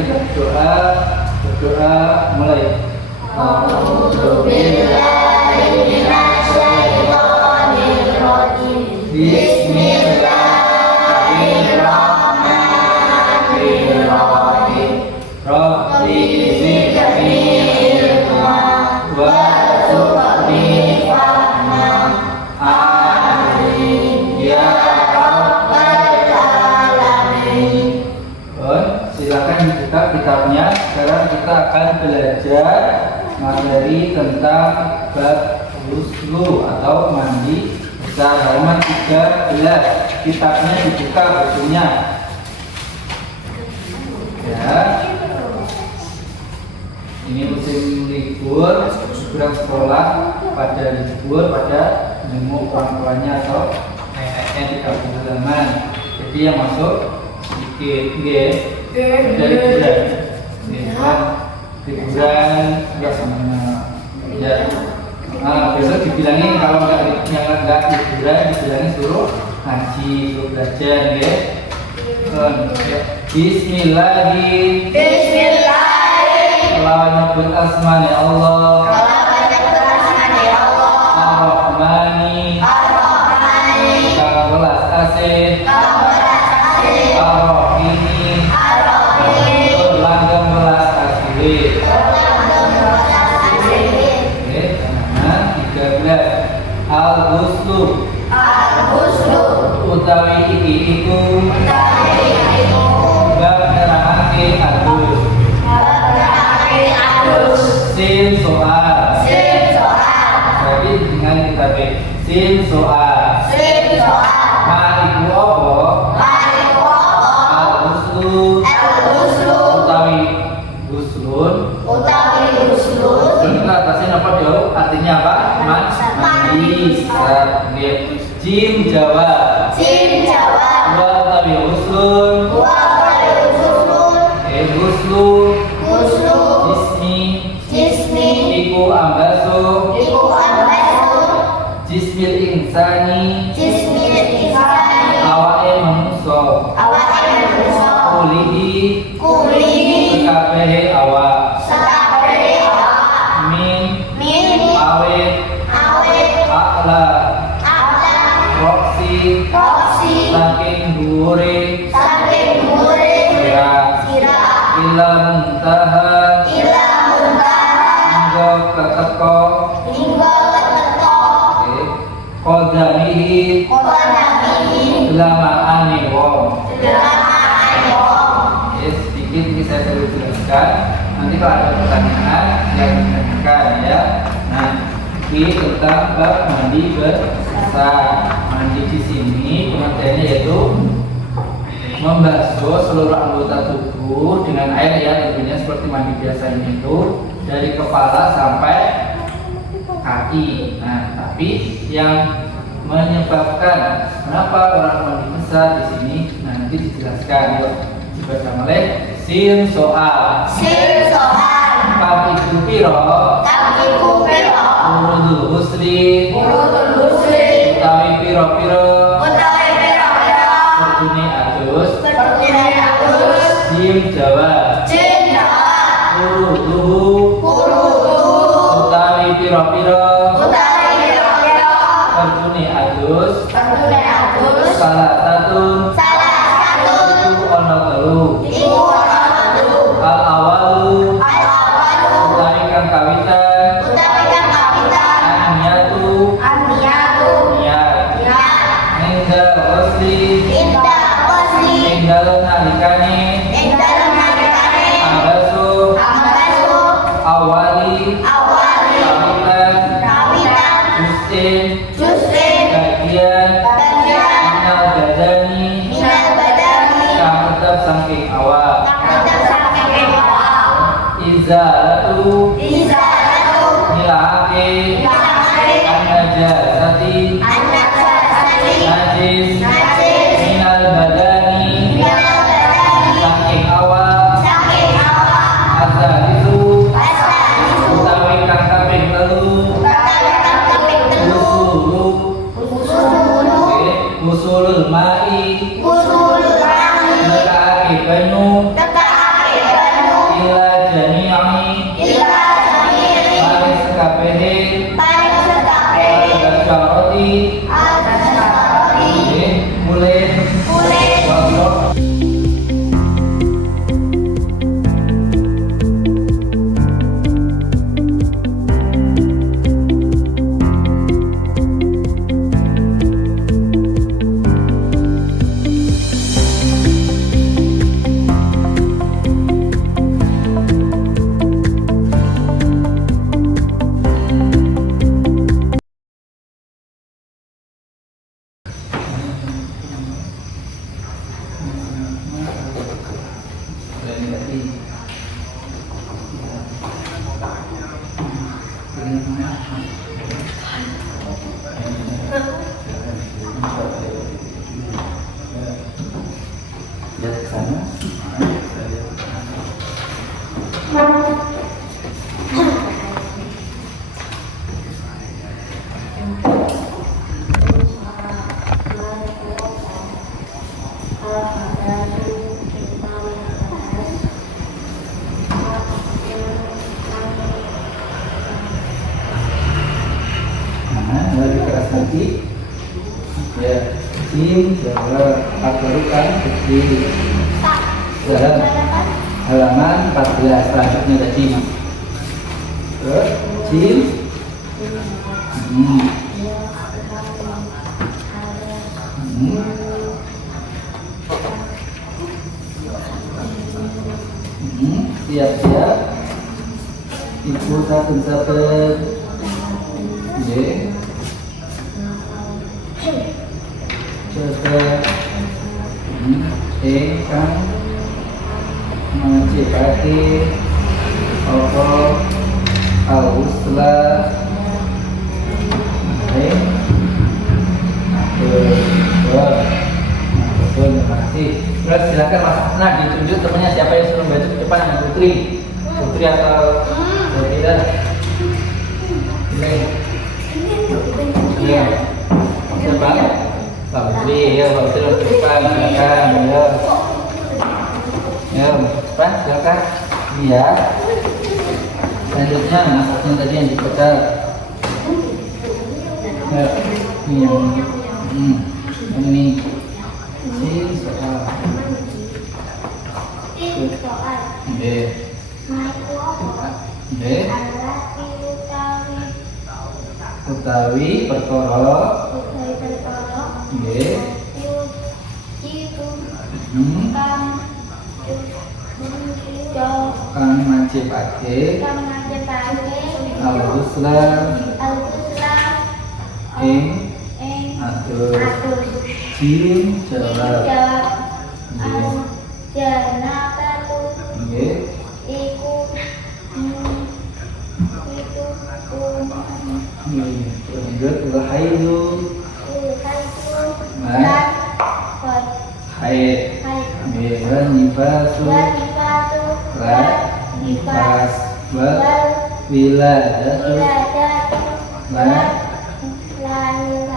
kita berdoa mulai. Bismillahirrahmanirrahim. Rabbi zidni ilma warzuqni fahma. Amin ya rabbal alamin. Silakan dibuka kitabnya. Sekarang kita akan belajar materi tentang bab ghuslu atau mandi besar, halaman 13. Kitabnya dibuka bukunya. Ya. Ini musim libur, segera sekolah pada libur pada nemu orang tuanya atau ayahnya di kampung halaman. Jadi yang masuk sedikit, dari liburan nggak semuanya. Ya. Nah, besok dibilangin kalau nggak liburan, dibilangin suruh ngaji, suruh belajar, ya. Bismillahirrahmanirrahim. Kalau nyebut asmani Allah. Ar-Rahmani. Kawelas asih. Ar-Rahimi. Langgeng belas asih. Oke, nah 13. Al-Ghuslu. Utawi iku bab nerangake adus. Sin soal. Jadi dengan kita sin soal. Ma iku apa? Al-Ghuslu. Utawi ghuslun. Kita atasnya apa jauh? Artinya apa? Mandi. Jim jawab. Wa utawi ghuslun. Ghuslu. Jismi. Iku ambasu. Jismil insani. Awake manungsa. Kulihi. Sekabehe awak. Min. Awet. Akla. Roksi. Saking dhuwure. Sira. Ila muntaha. Hingga keteko. Qadamihi. Gelamaane wong. Sedikit ini saya perlu jelaskan. Nanti kalau ada pertanyaan yang ditanyakan, ya. Nah, ini tentang bab mandi besar. Mandi di sini pengertiannya yaitu membasuh seluruh anggota tubuh dengan air, ya, tentunya seperti mandi biasa ini itu dari kepala sampai kaki. Nah, tapi yang menyebabkan kenapa orang mandi besar di sini, nah, nanti dijelaskan. Yuk dibaca mulai. Sin soal. Kaki kupiro. Urudul husli. Utawi piro. Berjuni adus. Jim jawab. Uruduhu. Utawi piro. Berjuni adus. Salah satu. Iku ono telu. Al awalu. Utawi kang kawitan. Aniyatu. Niat. Indah wasli. Indah nalikani. Ambasu. Awali. Kawitan. Jusin. Bagian. Minal badani. Kang tetap saking awak. Izalatu. Nilahake. An-najasati. Najis. Minal badani. Saking awak. Asal itu. Utawi kang kaping telu. Usulul ma'i. Nekake banyu. tadi. Lihat ke sana. Lebih keras lagi ya, jim coba akbarukan kecil dalam halaman 14 selanjutnya tadi terus jim siap-siap ibu saben-saben coba kan menciptakan apa auslah terima kasih. Terus silakan Mas. Nah, ditunjuk temannya siapa yang suruh baca ke depan, Putri atau Zabira? Iya. Siapa? Pak Putri, ya Pak Putri ke depan, silakan. Ya, depan silakan. Iya. Selanjutnya masaknya tadi yang dipecat. Ya, ini yang ini. Soal. B. Utawi perkara. B. Kang majibake al-Islam ing atur jim jawab nggih lanjut wahaidu haid nggih nifasu nifas wiladatu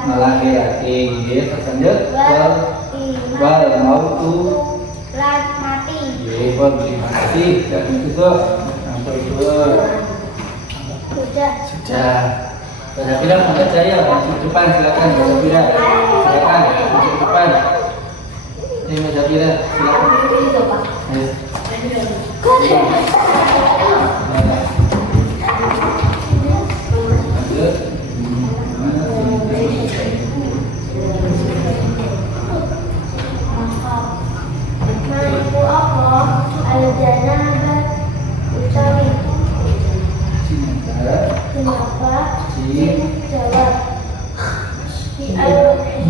melahirake nggih lanjut wal mautu mati nggih terima kasih dan itu sampai itu sudah Baca Pira bukan saya masuk depan silakan Baca Pira silakan masuk depan ini Baca Pira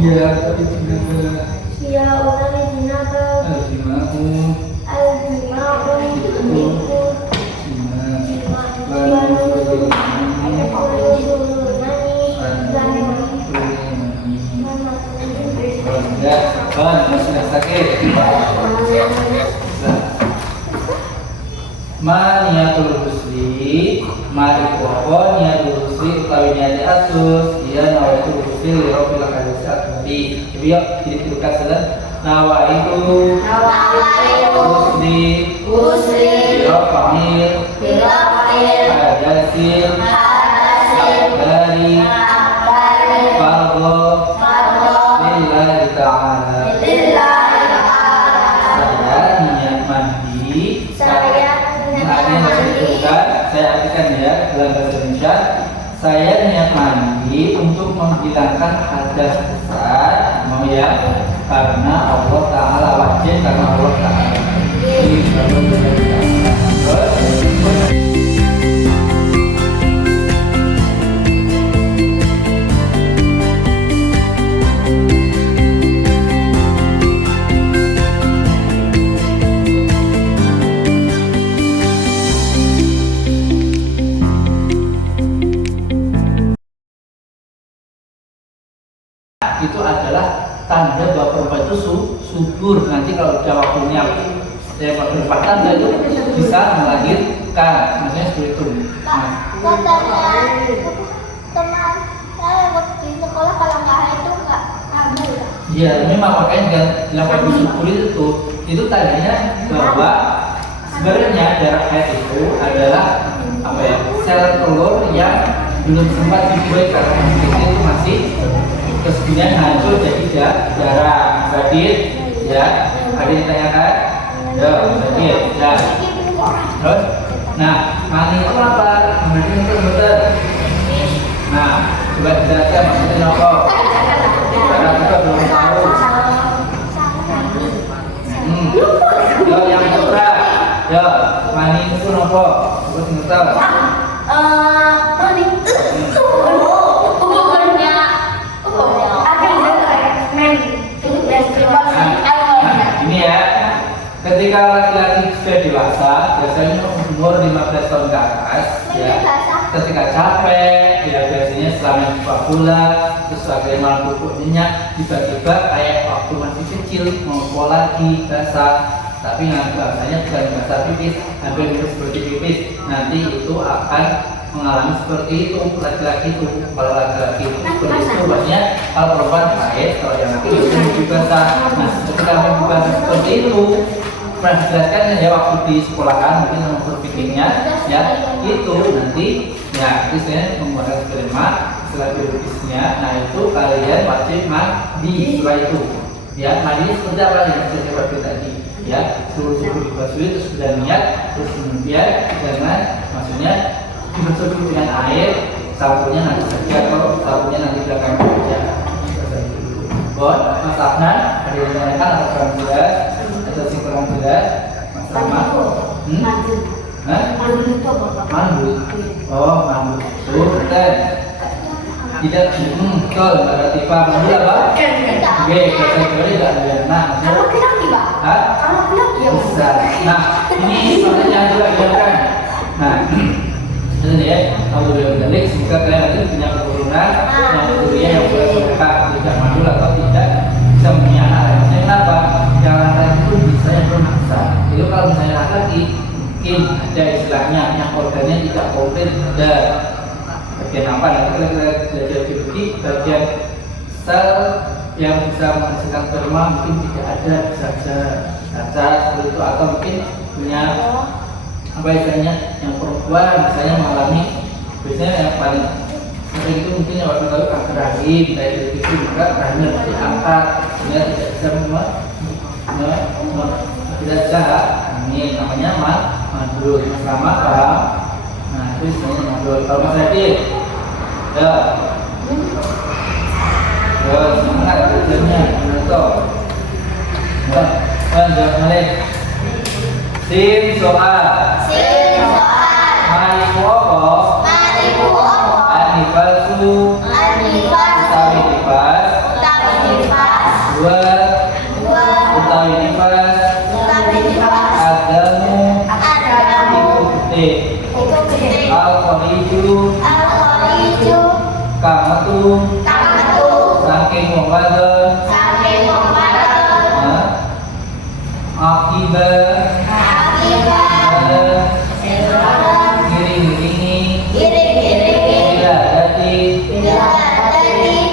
iya tapi tidak ya utawi dinapa al-jima'u niatul husli mari pokok niatul husli utawi niat atus ya nawaitul husli lirofil hadis akbari yuk dituliskan sedang nawaitu husli lirofil hadasil akbari fargo lillahi ta'ala saya niat mandi saya artikan ya dalam bahasa Indonesia saya niat mandi untuk menghilangkan hadas besar mau ya karena Allah Ta'ala wajib karena Allah Ta'ala bisa melahirkan, maksudnya seperti itu. Nah, Katanya teman saya waktu di sekolah kalau nggak itu nggak hamil. iya, memang makanya dalam usul kulit itu tadinya bahwa sebenarnya darah haid itu adalah apa ya, sel telur yang belum sempat dibuat karena itu masih, terus kemudian hancur jadi darah. Badit, ya, ada yang ditanyakan? Ya, Badit, ya. Terus, nah, mani itu apa? Mani itu betul. Nah, coba dijelaskan maksudnya apa? Karena kita belum tahu. Yo, yang putra, yo, mani itu apa? Coba tahu. Mani ini ya, ketika laki-laki sudah dewasa, biasanya umur 15 tahun ke atas, ya, ketika capek, ya biasanya selama 4 bulan, terus akhirnya malam pupuk minyak, tiba-tiba kayak waktu masih kecil mau lagi basah, tapi nanti bahasanya bukan basah pipis, hampir seperti pipis, nanti itu akan mengalami seperti itu laki-laki itu. Kalau laki-laki itu seperti itu, maksudnya kalau perempuan haid, kalau yang laki itu lebih basah. Nah, ketika bukan seperti itu, pernah dijelaskan ya waktu di sekolahan mungkin sama berpikirnya, ya itu nanti ya istilahnya menggunakan sperma setelah biologisnya. Nah itu kalian wajib mandi setelah itu. Ya mandi seperti apa yang saya sebutkan tadi. Ya suruh dibasuh terus sudah niat, terus kemudian jangan maksudnya dibasuh dengan air, sabunnya nanti saja atau sabunnya nanti belakang saja. Bon, Mas Afnan, ada yang menanyakan atau kurang jelas atau sih kurang jelas? Mas Rahmat? Mandu. Hah? Mandu itu apa? Mandu. Oh, mandu. Sultan. Tidak, betul. Ada tipe mandu apa? Oke, bahasa Jawa tidak ada. Nah, Kalau bilang tiba. Hah? Kalau bilang dia Bisa. Nah, ini pertanyaan juga kan. Nah, ini ya, kalau beliau balik, semoga kalian nanti punya keturunan yang keturunannya yang boleh berkah, tidak mandul atau tidak bisa punya anak. Maksudnya kenapa? Yang lain itu bisa yang bermaksa. Itu kalau misalnya laki mungkin ada istilahnya yang organnya tidak komplit, ada bagian apa? Nanti kita belajar biologi, bagian sel yang bisa menghasilkan sperma mungkin tidak ada, bisa saja seperti itu, atau mungkin punya apa istilahnya yang perempuan misalnya mengalami biasanya yang paling sering itu mungkin yang waktu lalu kanker rahim kayak gitu, maka rahimnya diangkat sehingga tidak bisa tidak bisa amin, namanya mandul. Mas Rama paham? Nah itu istilahnya mandul. Kalau Mas Edi ya semangat belajarnya menonton. Lanjut balik. Sim soal. Mariku apa? Anifasu. Utawi nifas. Dua. Utawi nifas. Adamu. Iku gede. Al-Khaliju. Kamatu. Saking wong wadon. Akibat giring-giringi bila dadi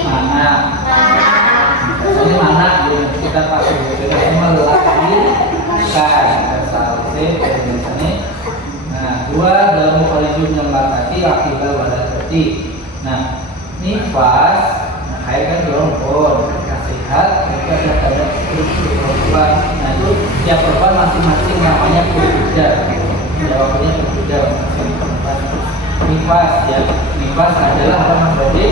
mana ini mana kita pakai kita melahirkan salse ini. Nah dua dalam kalimat yang berarti akibat pada dadi. Nah nifas haid kan dorong sehat, mereka ada pada struktur perempuan. Nah itu tiap perempuan masing-masing namanya berbeda, jawabannya berbeda masing-masing perempuan. Nifas ya, nifas adalah apa Mas Badi?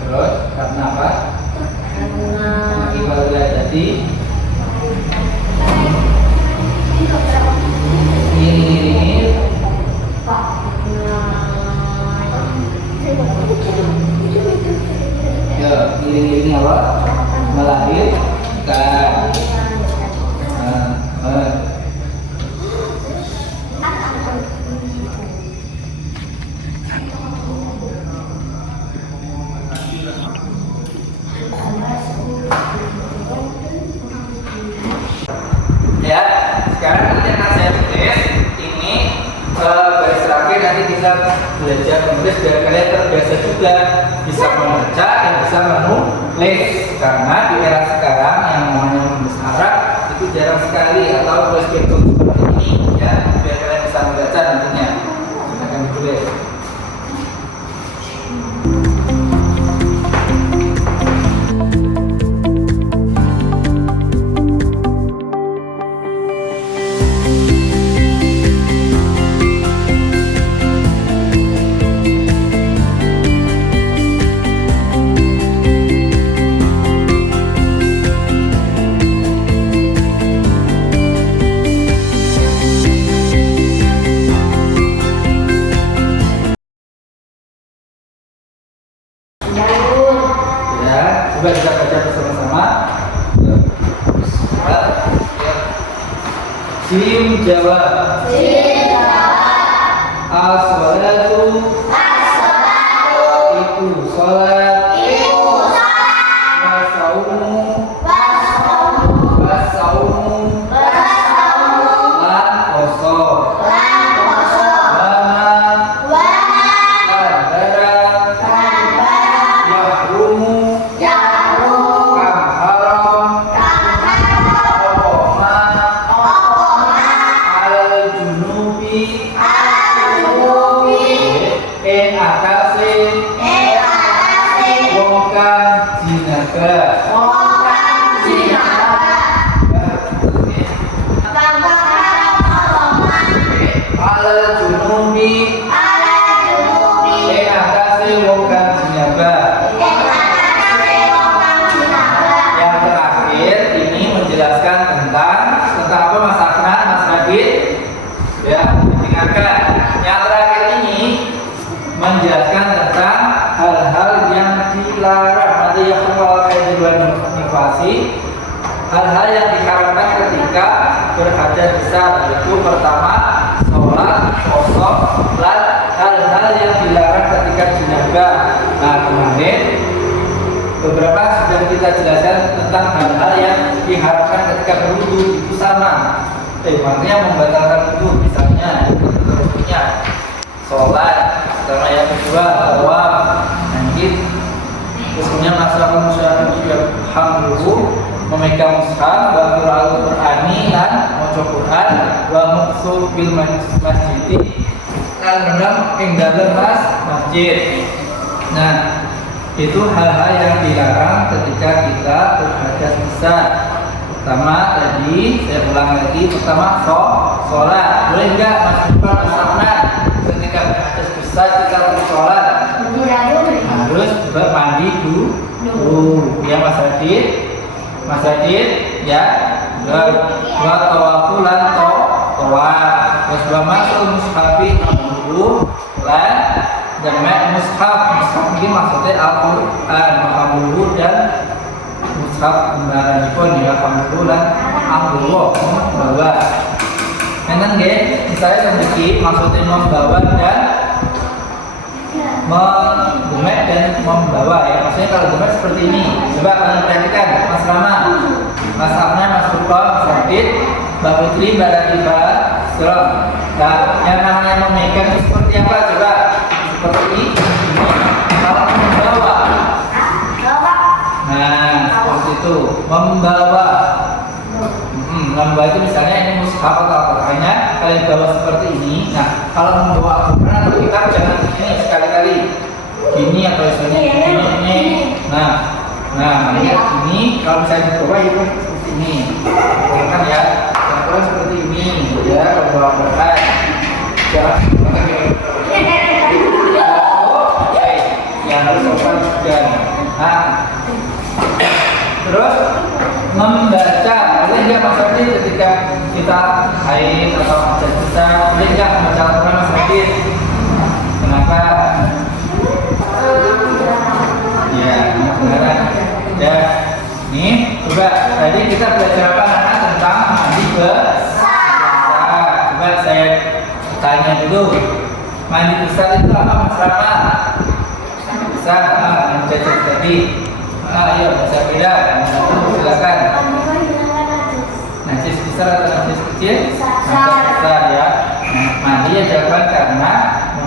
Terus karena apa? Akibat jadi ini ya giring-giring apa? Melahirkan. belajar menulis biar kalian terbiasa juga bisa membaca dan bisa menulis, karena di era sekarang yang namanya menulis Arab itu jarang sekali, atau tulis bentuk seperti ini ya, biar kalian bisa membaca nantinya. Silakan ditulis. Ya, coba kita baca bersama-sama. Sim jawab. As-salatu. Itu salat. Wasaumu. Lan poso. Menjelaskan tentang hal-hal yang dilarang, nanti yang kepala nifasi, hal-hal yang diharamkan ketika berhadas besar, yaitu pertama sholat, kosong, dan hal-hal yang dilarang ketika jenabah. Nah, kemarin beberapa sudah kita jelaskan tentang hal-hal yang diharamkan ketika berwudu, itu sama. Artinya membatalkan wudu, misalnya contohnya sholat, sama yang kedua tawaf, nanti khususnya masalah musyafir hamluhu, memegang mushaf, wa qira'atul qur'ani, dan maca Quran, wa muqsu bil masjid, dan menang ing dalem masjid. Nah, itu hal-hal yang dilarang ketika kita berhadas besar. Pertama tadi, saya ulang lagi, pertama sholat. Boleh enggak Mas Bukan Mas ketika berhadas besar kita harus sholat? Harus juga mandi dulu. Ya Mas Adit, ya. Dua tawafulan tawaf. Terus dua masuk mushafi dulu, lan jamak mushaf ini maksudnya Al-Quran, Alhamdulillah, dan mushaf kembaran pun ya Alhamdulillah, Alhamdulillah membawa. Nanti misalnya sedikit maksudnya membawa dan menggemet dan membawa ya. Maksudnya kalau gemet seperti ini. Coba kalian perhatikan Mas Rama, Mas Afna, Mas Rupa, Mas Adit, Mbak Putri, Mbak Latifah, Serem. Nah, yang namanya memegang itu seperti apa? Coba seperti ini. Kalau membawa, nah seperti itu. Membawa, membawa itu misalnya ini mushaf atau Al-Qur'annya kalian bawa seperti ini. Nah, kalau membawa Al-Qur'an atau kitab jangan ini sekali-kali gini atau ini. Nah, ini kalau misalnya dibawa itu seperti ini. Kan ya, Al-Qur'an seperti ini ya, kalau bawa Al-Qur'an. Yang harus sopan juga. Nah, terus membaca, boleh nggak Mas Adit ketika kita haid atau hadas besar, boleh nggak membaca Al-Quran Mas Adit? Kenapa? Ya, kebenaran. Ya, nih coba tadi kita belajar apa anak tentang mandi besar. Coba saya tanya dulu, mandi besar itu apa Mas Rama? Besar, yang belajar tadi. Ayo, bisa beda. Silakan. Najis besar atau najis kecil? Najis besar ya. Mandi ya dilakukan karena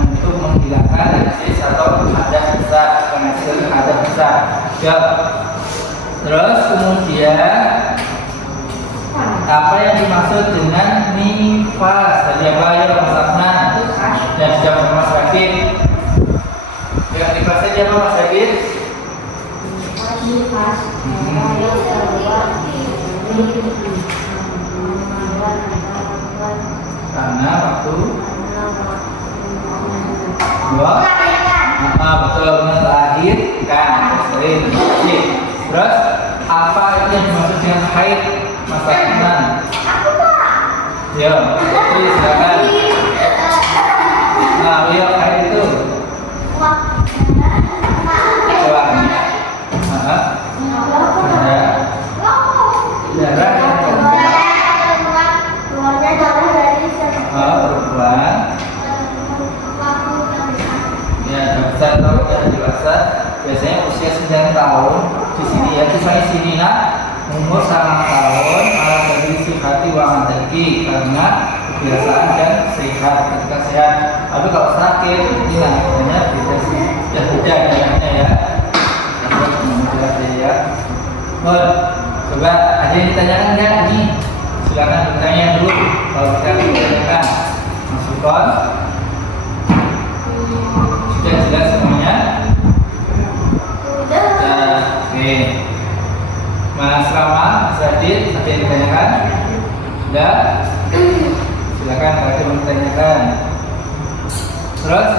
untuk menghilangkan Ya. Terus kemudian apa yang dimaksud dengan nifas? Tadi apa ya Mas Afnan? Dan jawab Mas Rakib. Ya, nifas aja apa Mas Rakib? Karena waktu dua betul benar lahir kan sering. Terus apa itu yang dimaksud dengan haid Mas Afnan? Ya, silakan. Nah, ya haid itu keluarnya ada darah yang perempuan ya besar atau tidak dewasa biasanya usia 9 tahun di sini ya misalnya sini nak umur 9 tahun malah dari sifati wa anteki karena kebiasaan dan sehat ketika sehat. Tapi kalau sakit ini namanya beda sih ya beda kayaknya ya. Ya. Coba ada yang ditanyakan nggak nih? Silakan bertanya dulu. Kalau kita ditanyakan, masukkan. Sudah jelas semuanya? Sudah. Oke. Mas Rama, Mas Adit, ada yang ditanyakan? Sudah. Silakan kalau ada yang ditanyakan. Terus,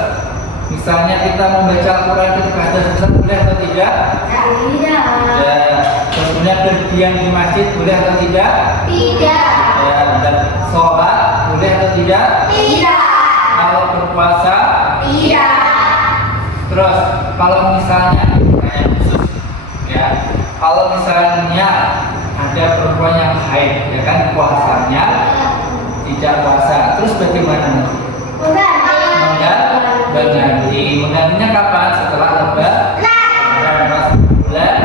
misalnya kita membaca Al-Quran ketika ada susah boleh atau tidak? Tidak. Ya. Terus kemudian berdiam di masjid boleh atau tidak? Tidak. Ya. Dan sholat boleh atau tidak? Tidak. Kalau berpuasa? Tidak. Terus kalau misalnya kayak khusus ya, kalau misalnya ada perempuan yang haid, ya kan puasanya tidak puasa, terus bagaimana? Menggantinya kapan? Setelah lebaran bulan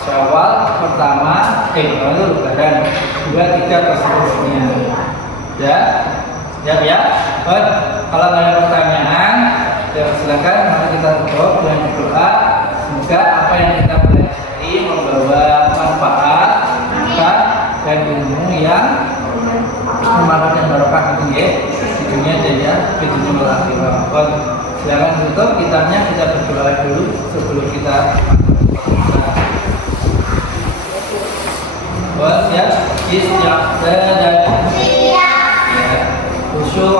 Syawal pertama, lalu lebaran 2, 3 atau seterusnya. Ya, siap ya. Kalau ada pertanyaan, ya silakan. Mari kita tutup dengan doa. Semoga apa yang kita pelajari membawa manfaat, dan ilmu yang bermanfaat dan barokah gitu ya. Dunia dan ya, di dunia akhirat. Silakan tutup kitabnya, kita berdoa dulu sebelum kita siap, siap dan khusyuk